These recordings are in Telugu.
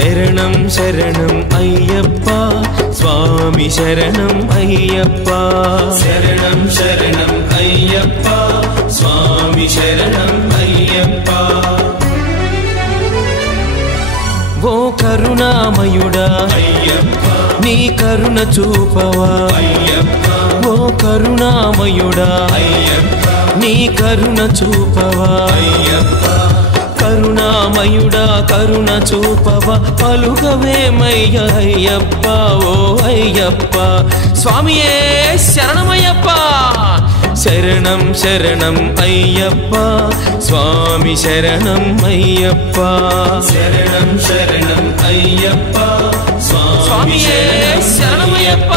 శరణం శరణం అయ్యప్ప స్వామి శరణం అయ్యప్ప శరణం శరణం అయ్యప్ప స్వామి శరణం అయ్యప్ప ఓ కరుణామయుడా అయ్యప్ప నీ కరుణ చూపవా అయ్యప్ప ఓ కరుణామయుడా అయ్యప్ప నీ కరుణ చూపవా అయ్యప్ప కరుణామయుడా కరుణ చూపవా పలుకవేమయ్య అయ్యప్ప ఓ అయ్యప్ప స్వామియే శరణమయ్యప్ప శరణం శరణం అయ్యప్ప స్వామి శరణం అయ్యప్ప శరణం శరణం అయ్యప్ప స్వామియే శరణమయ్యప్ప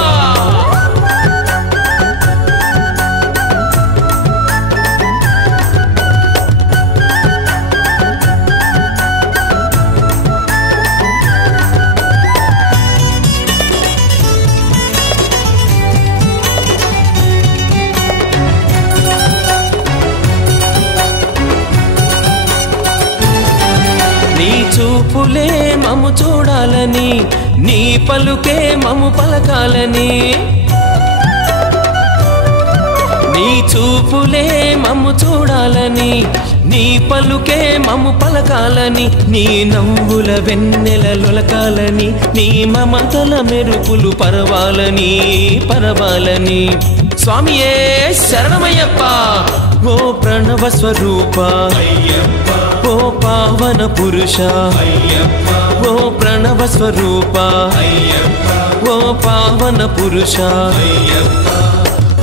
చూపులే మము చూడాలని నీ పలుకే మము పలకాలని నీ చూపులే మము చూడాలని నీ పలుకే మము పలకాలని నీ నవ్వుల వెన్నెల లొలకాలని నీ మమతల మెరుపులు పరవాలని స్వామియే శరణమయ్యప్ప ఓ ప్రణవ స్వరూప అయ్యప్ప ఓ పావన పురుష అయ్యప్ప ఓ ప్రణవ స్వరూప అయ్యప్ప ఓ పావన పురుష అయ్యప్ప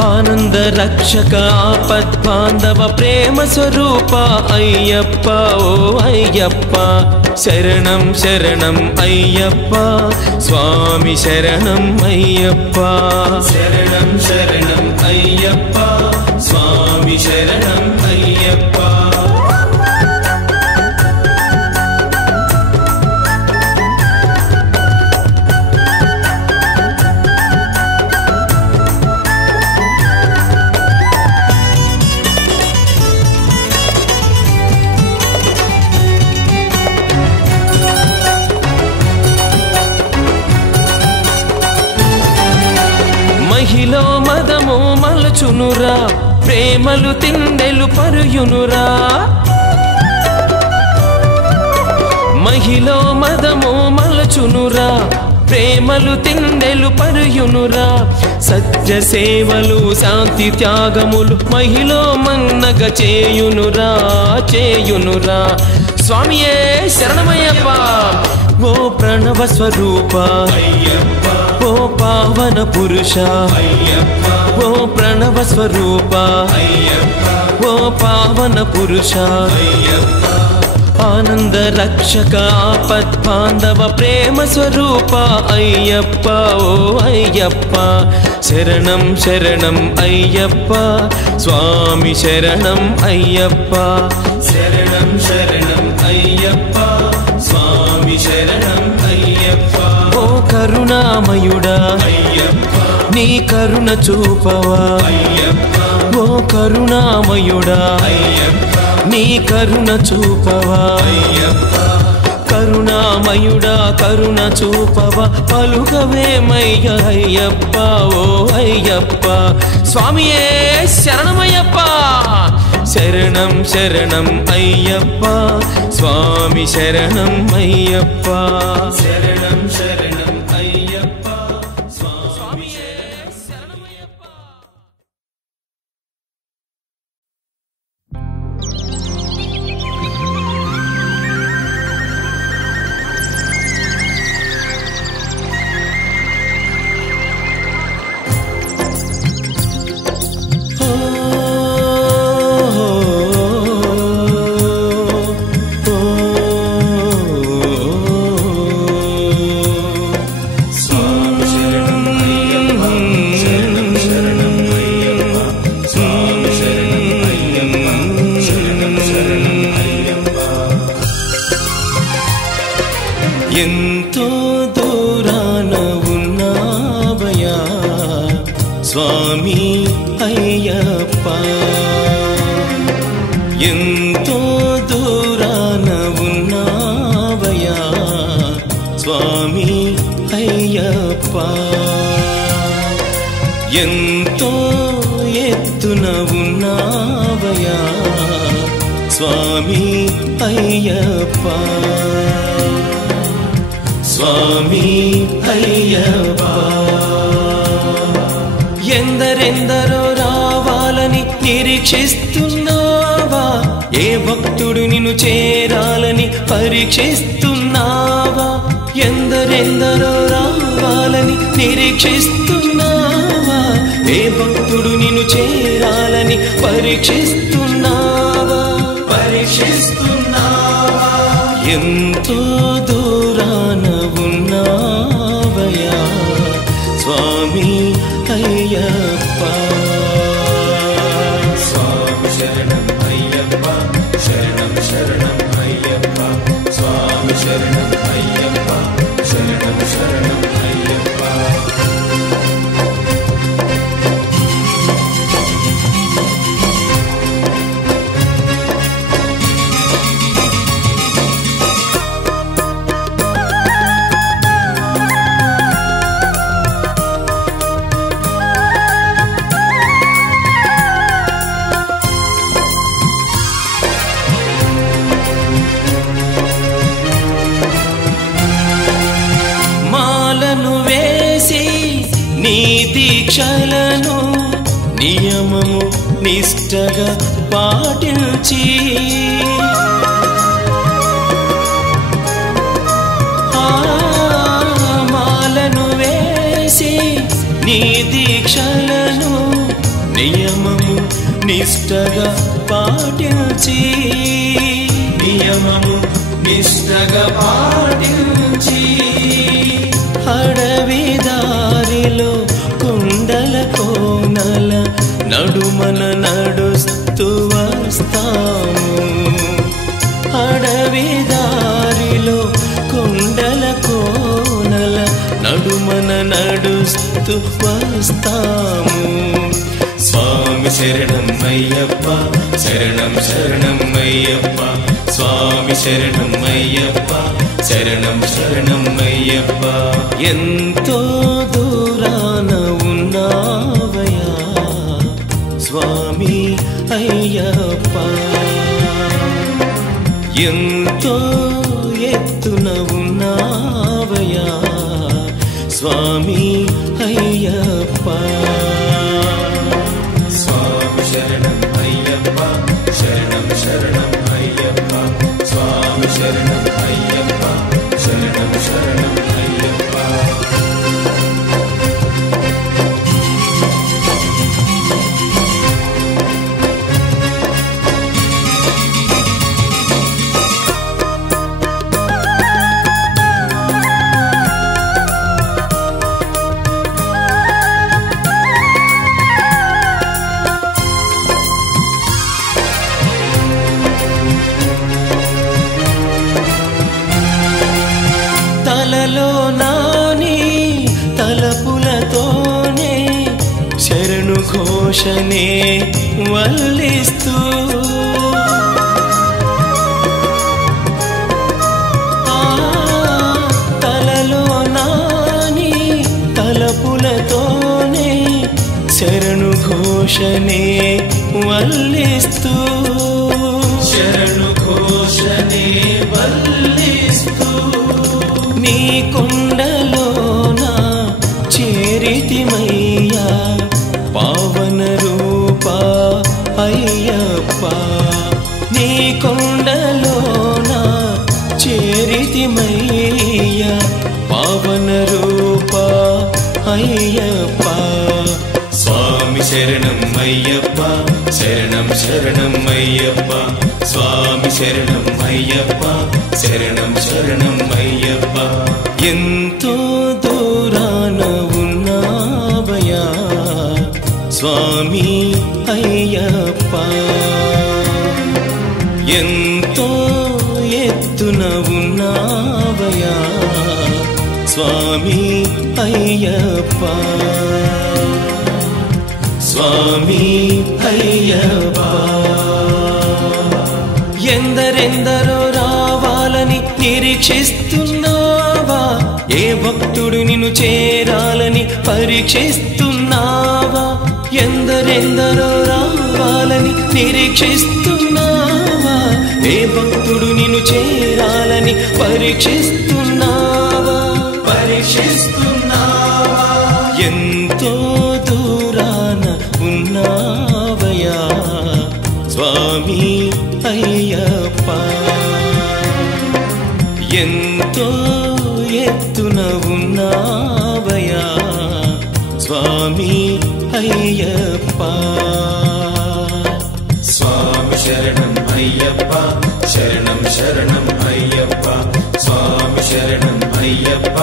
ఆనంద రక్షక ఆపద్బాంధవ ప్రేమ స్వరూప అయ్యప్ప ఓ అయ్యప్ప శరణం శరణం అయ్యప్ప స్వామి శరణం అయ్యప్ప శరణం శరణం అయ్యప్ప స్వామి శరణం అయ్యప్ప మహిలో మదము మలచునురా ప్రేమలు తిండెలు పరుయునురా మహిలో మదము మలచునురా ప్రేమలు తిండెలు పరుయునురా సత్య సేవలు శాంతి త్యాగములు మహిలో మన్నగ చేయునురా స్వామియే శరణమయ్యప్ప ఓ ప్రణవ స్వరూప అయ్యప్ప ఓ పావన పురుష అయ్యప్ప ఓ ప్రణవ స్వరూప అయ్యప్ప ఓ పావన పురుష అయ్యప్ప ఆనంద రక్షక ఆపద్బాంధవ ప్రేమ స్వరూప అయ్యప్ప ఓ అయ్యప్ప శరణం శరణం అయ్యప్ప స్వామి శరణం అయ్యప్ప శరణం శరణం అయ్యప్ప స్వామి శరణం అయ్యప్ప ఓ కరుణామయుడా అయ్యప్ప నీ కరుణ చూపవా అయ్యప్ప ఓ కరుణామయుడా అయ్యప్ప నీ కరుణ చూపవా అయ్యప్ప కరుణామయుడా కరుణ చూపవా పలుకవేమయ్య అయ్యప్ప ఓ అయ్యప్ప స్వామియే శరణమయ్యప్ప శరణం శరణం అయ్యప్ప స్వామి శరణం అయ్యప్ప శరణం శరణం అయ్యప్ప స్వామియే శరణమయ్యప్ప ఎంతో దూరాన ఉన్నావయా స్వామి అయ్యప్ప ఎంతో దూరాన ఉన్నావయా ఎంతో ఎత్తున ఉన్నావయా స్వామి అయ్యప్ప స్వామి అయ్యప్ప ఎందరెందరో రావాలని నిరీక్షిస్తున్నావా ఏ భక్తుడు నిన్ను చేరాలని పరీక్షిస్తున్నావా ఎందరెందరో రావాలని నిరీక్షిస్తున్నావా ఏ భక్తుడు నిన్ను చేరాలని పరీక్షిస్తున్నావా ఎంతో దూరాన ఉన్నావయా స్వామి అయ్యప్ప స్వామి శరణం అయ్యప్ప శరణం శరణం అయ్యప్ప స్వామి శరణం అయ్యప్ప శరణం శరణం అయ్యప్ప నీ దీక్షలను నియమము నిష్టగా పాటించి మాలను వేసి నీ దీక్షలను నియమము నిష్టగా పాటించి నియమము నిష్టగా పాటించి అడవి దారిలో కుండల కోనల నడుమన నడుస్తూ వస్తాము అడవి దారిలో కుండల కోనల నడుమన నడుస్తూ వస్తాము స్వామి శరణం అయ్యప్ప శరణం శరణం అయ్యప్ప స్వామి శరణం అయ్యప్ప శరణం శరణం అయ్యప్ప ఎంతో దూరాన ఉన్నావయా స్వామి అయ్యప్ప ఎంతో ఎత్తున ఉన్నావయా స్వామి అయ్యప్ప స్వామి శరణం అయ్యప్ప శరణం శరణం అయ్యప్ప స్వామి శరణం అయ్యప్ప శరణం శరణం అయ్యప్ప తలలో నాని తలపులతోనే శరణు ఘోషనే వల్లిస్తూ తలలో నాని తలపులతోనే శరణు ఘోషనే వల్లిస్తూ శరణు ఘోషనే వల్లిస్తూ నీ కొండలోన చేరితిమయ్యా పావన రూప అయ్యప్ప నీ కొండలోన చేరితిమయ్యా పావన రూప అయ్యప్ప స్వామి శరణం అయ్యప్ప శరణం శరణం అయ్యప్ప స్వామి శరణం అయ్యప్ప శరణం శరణం అయ్యప్ప ఎంతో దూరాన ఉన్నావయా స్వామి అయ్యప్ప ఎంతో ఎత్తున ఉన్నావయా స్వామి అయ్యప్ప స్వామి అయ్యప్ప ఎందరెందరో రావాలని నిరీక్షిస్తున్నావా ఏ భక్తుడు నిన్ను చేరాలని పరీక్షిస్తున్నావా? ఎందరెందరో రావాలని నిరీక్షిస్తున్నావా? ఏ భక్తుడు నిన్ను చేరాలని పరీక్షిస్తున్నావా? ఎంతో దూరాన ఉన్నావయా స్వామి అయ్యప్ప, ఎంతో ఎత్తున ఉన్నావయా స్వామి అయ్యప్ప. స్వామి శరణం అయ్యప్ప, శరణం శరణం అయ్యప్ప, స్వామి శరణం అయ్యప్ప,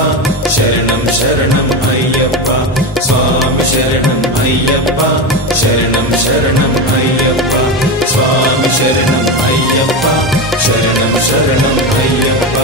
శరణం శరణం అయ్యప్ప, స్వామి శరణం అయ్యప్ప, శరణం శరణం అయ్యప్ప, స్వామి శరణం అయ్యప్ప, శరణం శరణం అయ్యప్ప.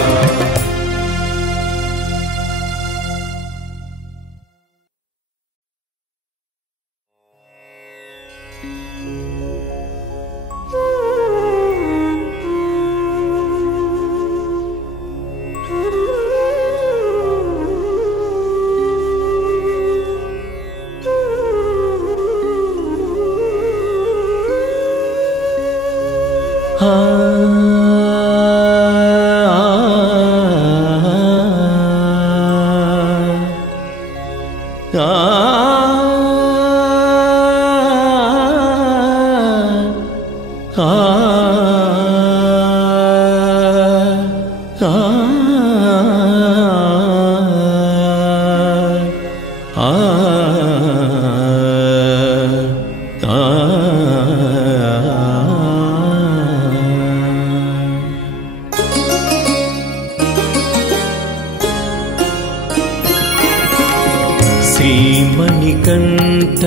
శ్రీమణికంఠ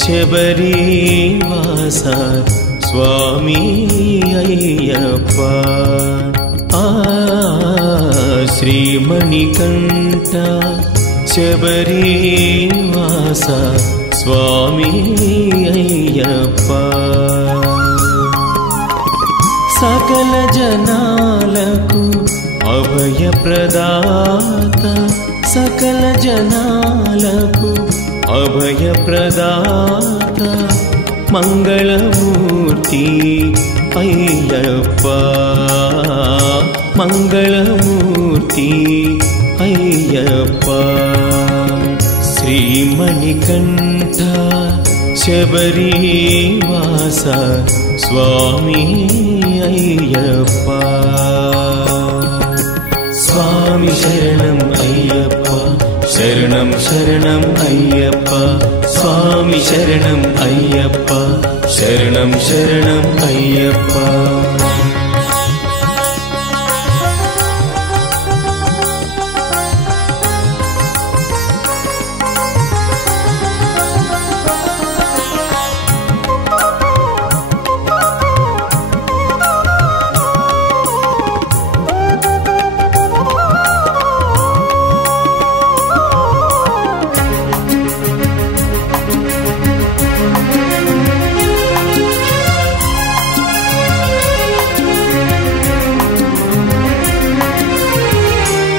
శబరివాస స్వామి అయ్యప్ప, శ్రీమణికంఠ శబరివాస స్వామి అయ్యప్ప, సకల జనాలకు అభయప్రదాత, సకల జనాలకు అభయప్రదాత, మంగళమూర్తి అయ్యప్ప, మంగళమూర్తి అయ్యప్ప. శ్రీమణికంఠ శబరివాస స్వామి అయ్యప్ప, స్వామి శరణం అయ్యప్ప, శరణం శరణం అయ్యప్ప, స్వామి శరణం అయ్యప్ప, శరణం శరణం అయ్యప్ప.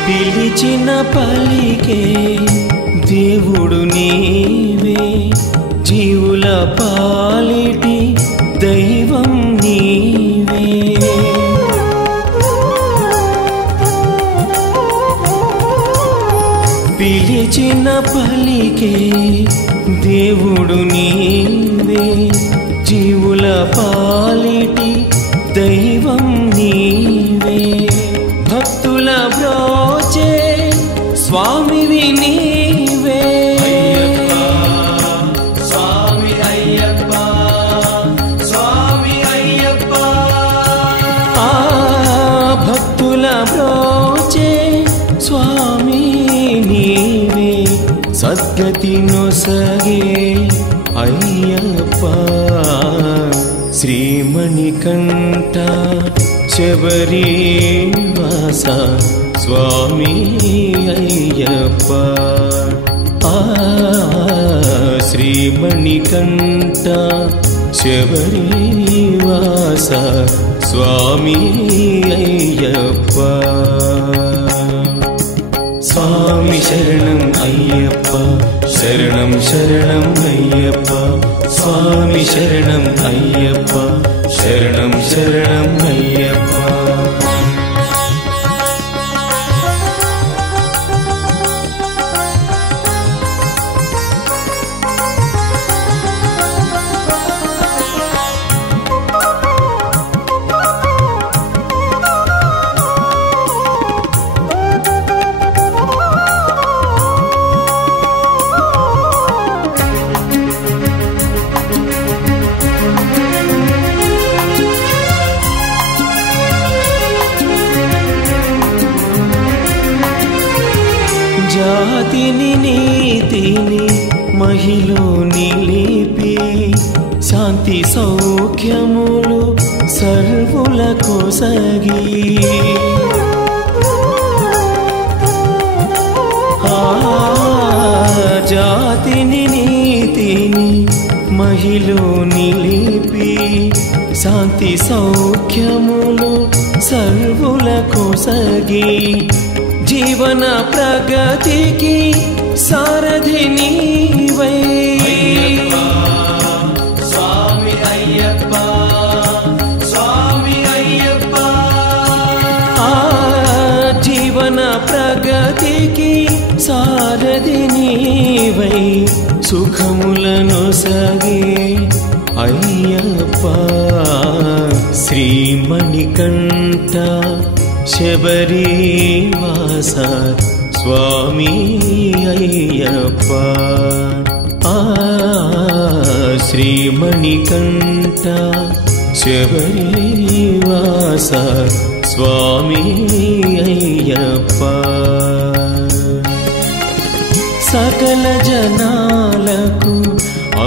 పిలిచిన పలికే దేవుడు నీవే, జీవుల పాలిటి దైవం నీవే. పిలిచిన పలికే దేవుడు నీవే, జీవుల పాలిటి దైవం నీవే. భక్తుల బ్రోచే స్వామివి నీవే, స్వామి అయ్యప్ప, స్వామి అయ్యప్ప. భక్తుల బ్రోచే స్వామి నీవే, సద్గతి నొసగే అయ్యప్ప. శ్రీమణికంఠ శబరివాస స్వామి అయ్యప్ప, శ్రీమణికంఠ శబరివాస స్వామి అయ్యప్ప. స్వామి శరణం అయ్యప్ప శరణం శరణం అయ్యప్ప స్వామి శరణం అయ్యప్ప శరణం శరణం అయ్యప్ప జాతిని నీతిని మహిలో నిలిపి శాంతి సౌఖ్యములు సర్వుల కొసగి జాతిని నీతిని మహిలో నిలిపి శాంతి సౌఖ్యములు సర్వుల కొసగి జీవన ప్రగతికి సారథి నీవై స్వామి అయ్యప్ప స్వామి అయ్యప్ప జీవన ప్రగతికి సారథి నీవై సుఖములను సగే అయ్యప్ప శ్రీమణికంఠ శబరివాస స్వామి అయ్యప్ప శ్రీమణికంఠ శబరివాస స్వామి అయ్యప్ప సకల జనాలకు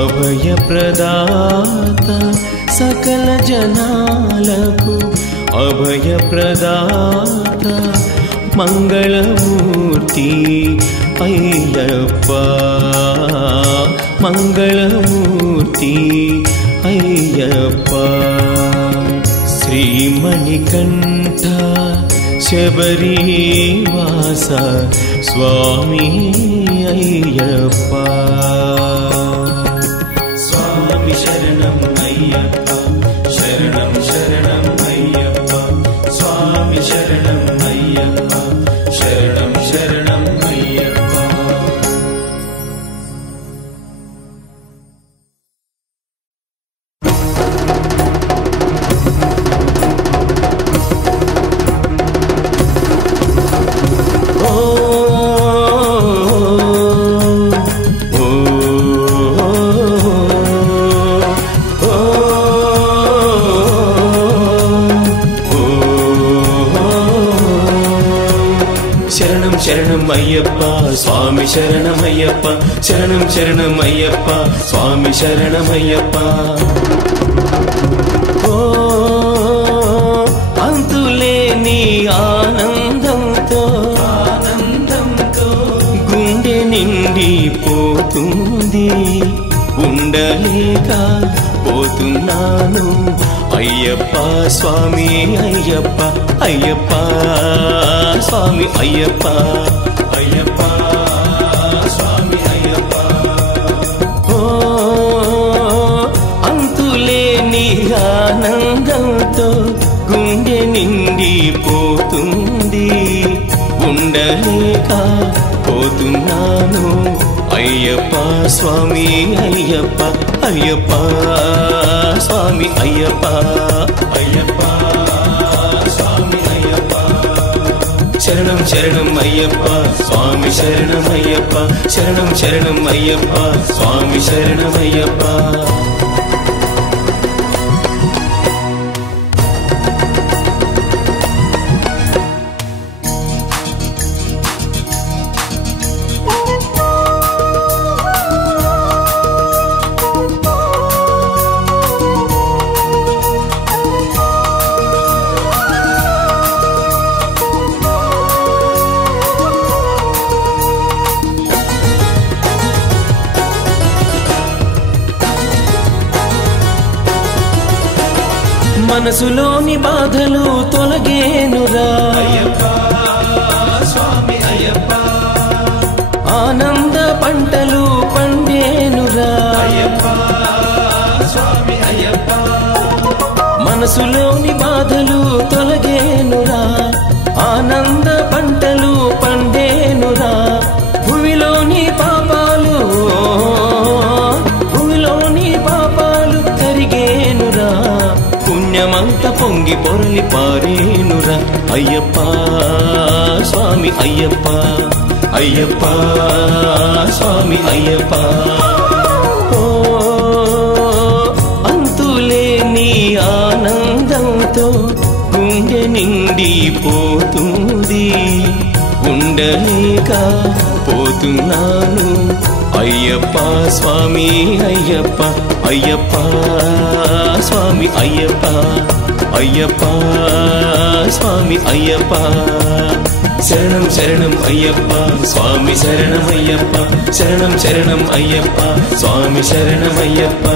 అభయప్రదాత సకల జనాలకు అభయప్రదాత మంగళమూర్తి అయ్యప్ప మంగళమూర్తి అయ్యప్ప శ్రీమణికంఠ శబరివాస స్వామి అయ్యప్ప స్వామి శరణం అయ్యప్ప శరణం శరణం అయ్యప్ప స్వామి శరణం అయ్యప్ప శరణం శరణం అయ్యప్ప శరణం అయ్యప్ప స్వామి శరణమయ్యప్ప శరణం శరణమయ్యప్ప స్వామి శరణమయ్యప్ప ఓ అంతులేని ఆనందంతో గుండె నిండిపోతుంది ఉండలేక పోతున్నాను అయ్యప్ప స్వామి అయ్యప్ప అయ్యప్ప స్వామి అయ్యప్ప అయ్యప్ప స్వామి అయ్యప్ప ఓ అంతులేని ఆనందంతో గుండె నిండిపోతుంది ఉండలేక పోతున్నాను అయ్యప్ప స్వామి అయ్యప్ప అయ్యప్ప స్వామి అయ్యప్ప అయ్యప్ప స్వామి అయ్యప్ప శరణం శరణం అయ్యప్ప స్వామి శరణమయ్యప్ప శరణం శరణం అయ్యప్ప స్వామి శరణమయ్యప్ప మనసులోని బాధలు తొలగేనురా అయ్యప్ప స్వామి అయ్యప్ప పంటలు పండేనురా స్వామి అయ్యప్ప మనసులోని బాధలు తొలగేనురా ఆనంద పంటలు పండేనురా భూమిలోని పాపాలు కరిగేనురా పుణ్యమంత పొంగి పొరలి పారేనురా అయ్యప్ప స్వామి అయ్యప్ప అయ్యప్ప స్వామి అయ్యప్ప అంతులేని ఆనందంతో గుండె నిండిపోతుంది ఉండలేక పోతున్నాను అయ్యప్ప స్వామి అయ్యప్ప అయ్యప్ప స్వామి అయ్యప్ప అయ్యప్ప స్వామి అయ్యప్ప శరణం శరణం అయ్యప్ప స్వామి శరణమయ్యప్ప శరణం శరణం అయ్యప్ప స్వామి శరణమయ్యప్ప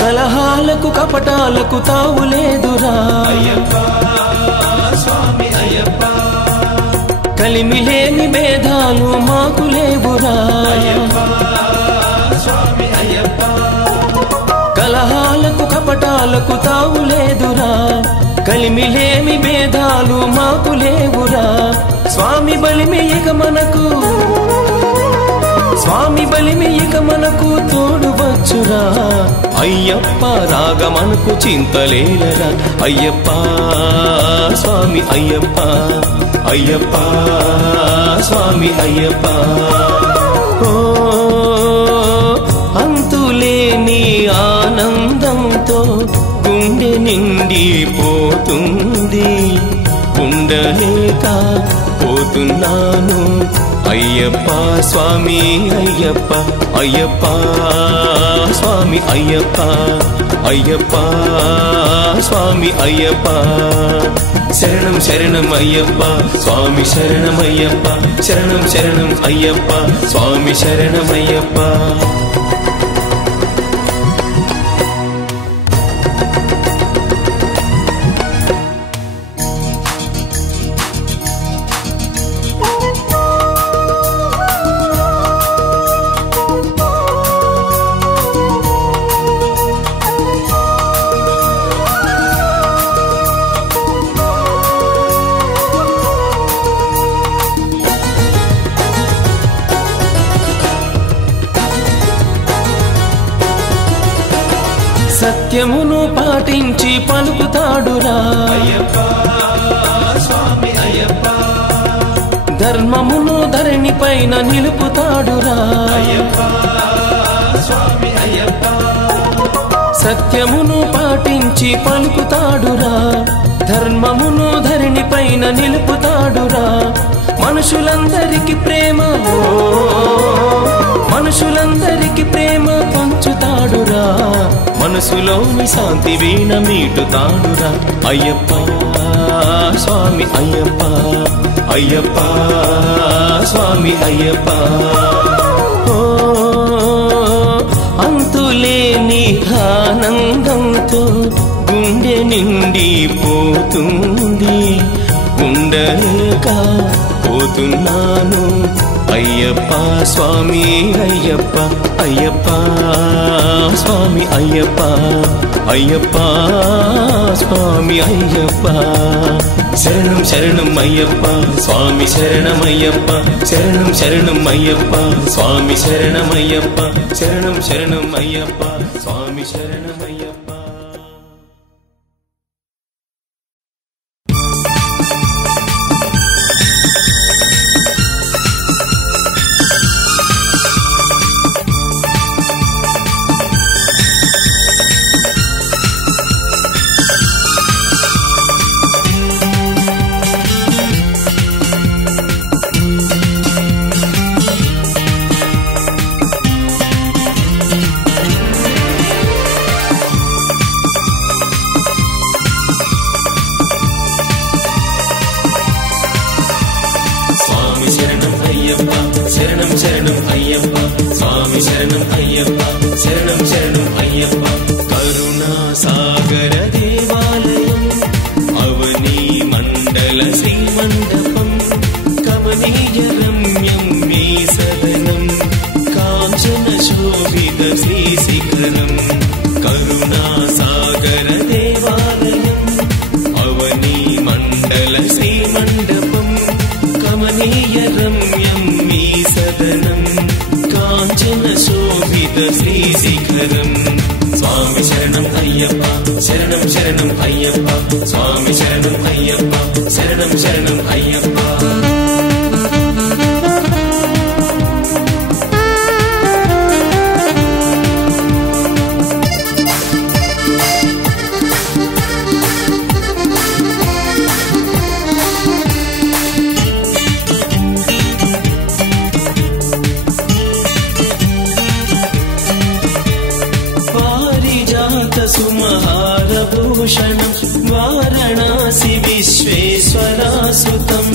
కలహాలకు కపటాలకు తావులేదురా అయ్యప్ప స్వామి అయ్యప్ప కలిమిలేని భేదాలు మాకు లేవురా అయ్యప్ప స్వామి అయ్యప్ప కలహాలకు కపటాలకు తావులేదురా కలిమిలేని భేదాలు మాకు లేవురా స్వామి బలిమి ఇక మనకు తోడు వచ్చురా అయ్యప్ప రాగమనకు చింతలేలరా అయ్యప్ప స్వామి అయ్యప్ప అయ్యప్ప స్వామి అయ్యప్ప ఓ అంతులేని ఆనందంతో గుండె నిండిపోతుంది ఉండలేక పోతున్నాను అయ్యప్ప స్వామి అయ్యప్ప అయ్యప్ప స్వామి అయ్యప్ప అయ్యప్ప స్వామి అయ్యప్ప శరణం శరణం అయ్యప్ప స్వామి శరణమయ్యప్ప శరణం శరణం అయ్యప్ప స్వామి శరణమయ్యప్ప సత్యమును పాటించి పలుకుతాడురా అయ్యప్ప స్వామి అయ్యప్ప ధర్మమును ధరణి పైన నిలుపుతాడురా అయ్యప్ప స్వామి అయ్యప్ప సత్యమును పాటించి పలుకుతాడురా ధర్మమును ధరణి పైన నిలుపుతాడురా మనుషులందరికి ప్రేమ పంచుతాడురా మనసులోని శాంతి వీణ మీటుతాడురా అయ్యప్ప స్వామి అయ్యప్ప అయ్యప్ప స్వామి అయ్యప్ప ఓ అంతులేని ఆనందంతో గుండె నిండిపోతుంది ఉండలేక పోతున్నాను అయ్యప్ప స్వామి అయ్యప్ప అయ్యప్ప స్వామి అయ్యప్ప అయ్యప్ప స్వామి అయ్యప్ప శరణం శరణం అయ్యప్ప స్వామి శరణమయ్యప్ప శరణం శరణం అయ్యప్ప స్వామి శరణమయ్యప్ప శరణం శరణం అయ్యప్ప స్వామి శరణమయ్యప్ప స్వామి శరణం అయ్యప్ప శరణం శరణం అయ్యప్ప కరుణా సాగర దేవాలయం అవని మండల శ్రీమండపం కమనీయ రమ్యం మీ సదనం కాంచన శోభిత శ్రీశిఖరం కరుణా సాగర దేవాలయం అవని మండల శ్రీమండపం కమనీయ రమ్యం మీ సదనం కాంచన శోభిత శ్రీశిఖరం స్వామి శరణం అయ్యప్ప శరణం శరణం అయ్యప్ప స్వామి శరణం అయ్యప్ప శరణం శరణం అయ్యప్ప సుమహారభూషణం వారణాసి విశ్వేశ్వరాసుతం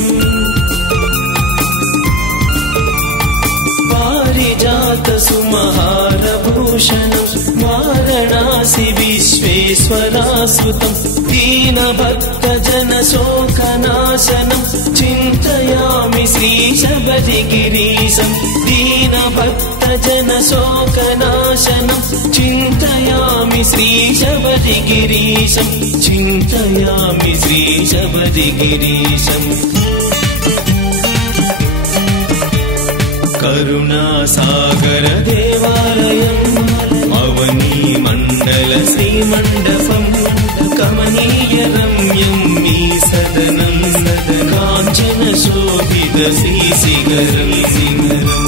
పారిజాత సుమహారభూషణం వారణాసి విశ్వేశ్వరాసుతం దీనభక్త జన శోకనాశనం చింతయామి శ్రీశబరిగిరీశం దీనభక్త జన శోకనాశనం చింతయామి శ్రీశబరిగిరీశం చింతయామి శ్రీశబరిగిరీశం కరుణా సాగర దేవాలయం అవని మండల శ్రీమండపం కమనీయ రమ్యం మీ సదనం కాంచన శోభిత శ్రీశిఖరం శిఖరం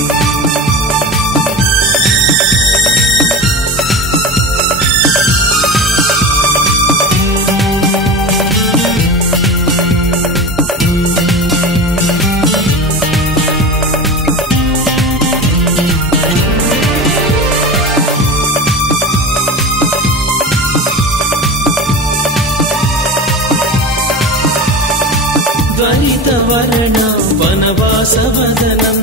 వర్ణ వనవాసవదనం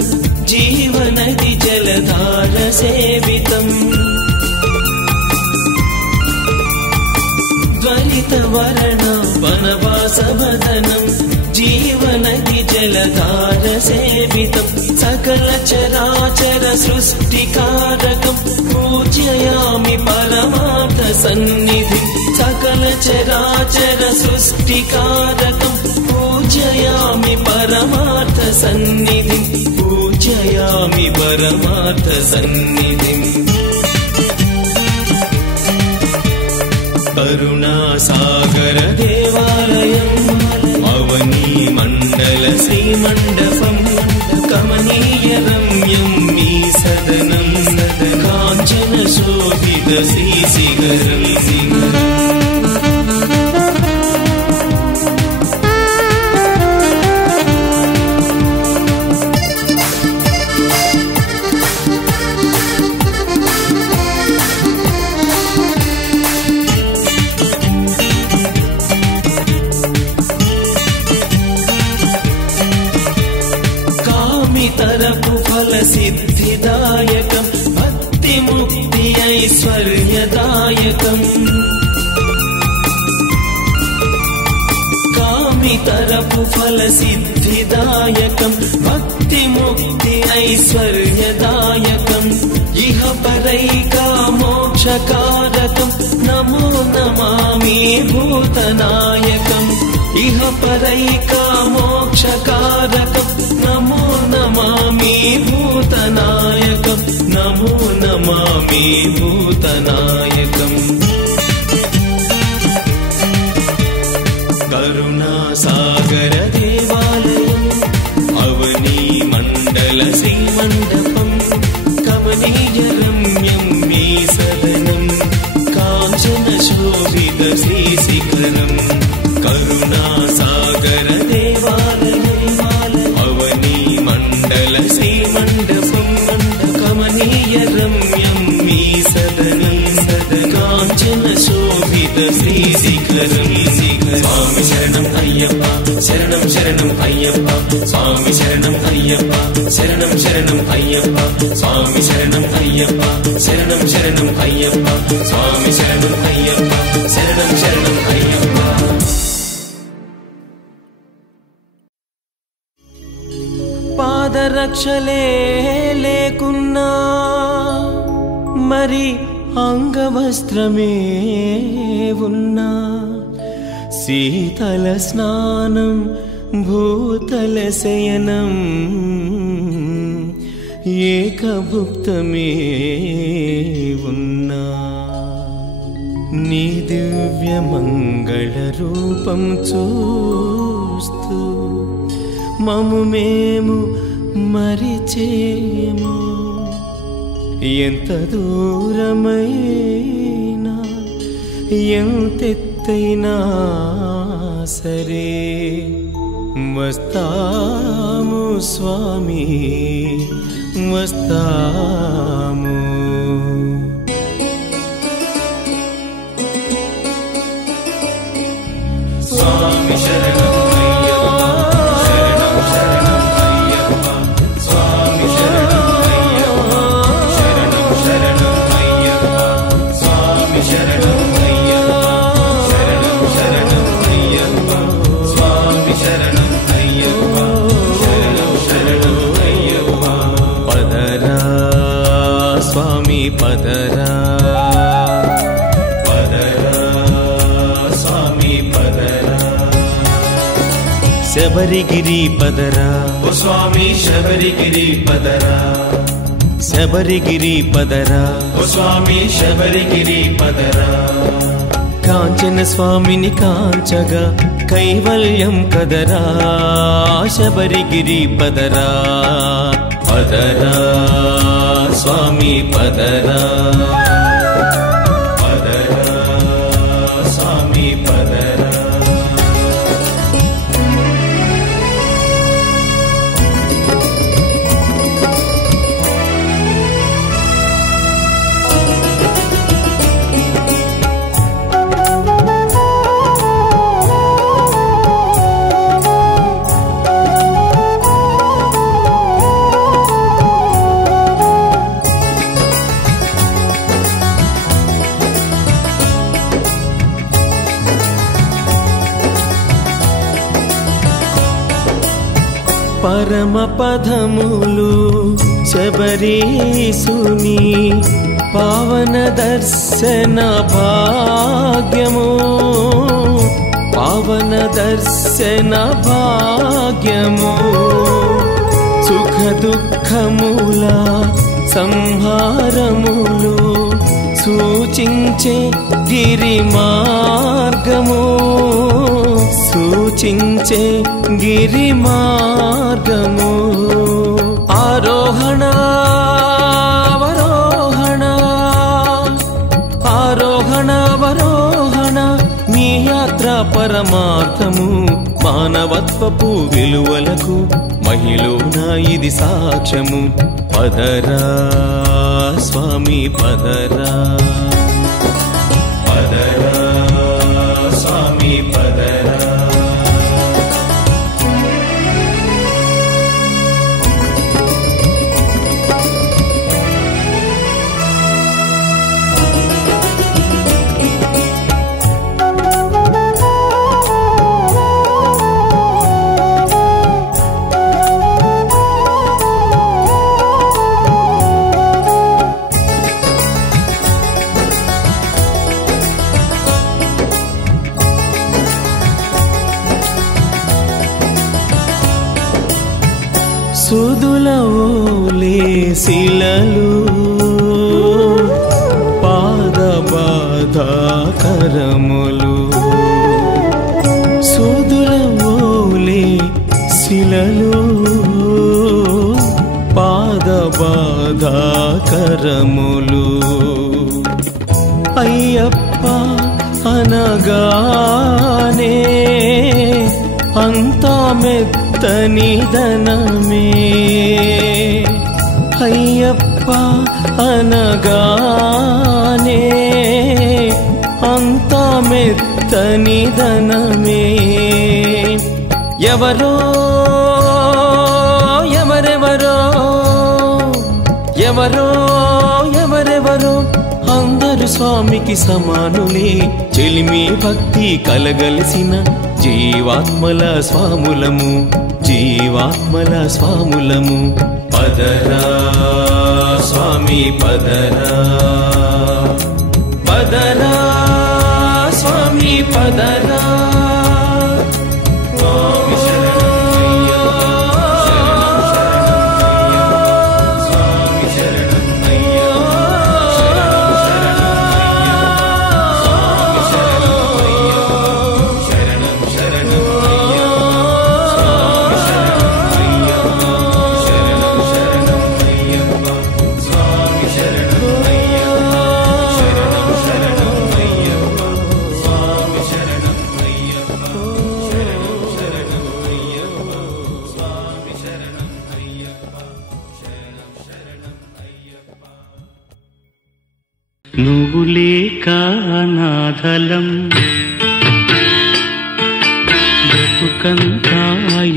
జీవనది జలధార సేవితం త్వరిత వర్ణ వనవాసవదనం జీవనది జలధార సేవితం సకల చరాచర సృష్టికారకం పూజయామి పరమార్థ సన్నిధి సకల చరాచర సృష్టికారకం పూజయామి పరమార్థ సన్నిధి పూజయామి పరమార్థ సన్నిధి కరుణా సాగర దేవాలయం అవని మండల శ్రీమండపం కమనీయ రమ్యం మీ సదనం కాంచన శోభిత శ్రీశిఖరం శిఖరం తరపు ఫల సిద్ధిదాయకం భక్తి ముక్తి ఐశ్వర్యదాయకం కామి తరపు ఫల సిద్ధిదాయకం భక్తి ముక్తి ఐశ్వర్యదాయకం ఇహ పరైకా మోక్షకారకం నమో నమామి భూతనాయకం ఇహ పరైకా మోక్షకారకం నమో నమామి భూతనాయకం నమో నమామి భూతనాయకం కరుణా సాగర దేవాలయం అవని మండల శ్రీమండపం కమనీయ రమ్యం మీ సదనం కాంచన శోభిత శ్రీశిఖరం కరుణా సాగర దేవాలయం అవని మండల శ్రీమండపం కమనీయ రమ్యం మీ సదనం కాంచన శోభిత శ్రీశిఖరం శిఖరం స్వామి శరణం అయ్యప్ప శరణం శరణం అయ్యప్ప స్వామి శరణం అయ్యప్ప శరణం శరణం అయ్యప్ప స్వామి శరణం అయ్యప్ప శరణం శరణం అయ్యప్ప స్వామి శరణం అయ్యప్ప శరణం శరణం అయ్యప్ప. పాదరక్షలే లేకున్నా మరి అంగవస్త్రమే ఉన్నా శీతల స్నానం భూతల శయనం ఏకభుక్తమే ఉన్నా నీ దివ్య మంగళ రూపం చూస్తూ మము మేము మరిచేము ఎంత దూరమైనా ఎంతెత్తైనా సరే వస్తాము స్వామి వస్తాము. స్వామి శరణం పదరా పదరా స్వామి పదరా శబరిగిరి పదరా ఓ స్వామి శబరిగిరి పదరా శబరిగిరి పదరా ఓ స్వామి శబరిగిరి పదరా. కాంచన స్వామిని కాంచగా కైవల్యం కదరా శబరిగిరి పదరా పదరా స్వామి పదరా పదరా స్వామి పదరా. పరమ పదములు శబరీసుని పావన దర్శన భాగ్యము పావన దర్శన భాగ్యము సుఖ దుఃఖముల సంహారములు సూచించే గిరి మార్గము సూచించే గిరి మార్గము. ఆరోహణ అవరోహణ ఆరోహణ అవరోహణ నీ యాత్ర పరమార్థము మానవత్వపు విలువలకు మహిళన ఇది సాక్ష్యము. పదరా స్వామి పదరా పదరా స్వామి పదరా. సుదులవోలే శిలలు పాదబాధాకరములు సుదులవోలే శిలలు పాదబాధాకరములు అయ్యప్ప అనగానే అంతా మెత్తనిదనమే అయ్యప్ప అనగానే అంతా మెత్తనిదనమే ఇతని ధనమే. ఎవరో ఎవరెవరో ఎవరో ఎవరెవరో అందరు స్వామికి సమానులే. చెలిమి భక్తి కలగలిసిన జీవాత్మల స్వాములము, జీవాత్మల స్వాములము. పదరా స్వామి పదరా, పదరా స్వామి పదరా. నువ్వు లేక అనాథలం బ్రతుకంతాయోమయం.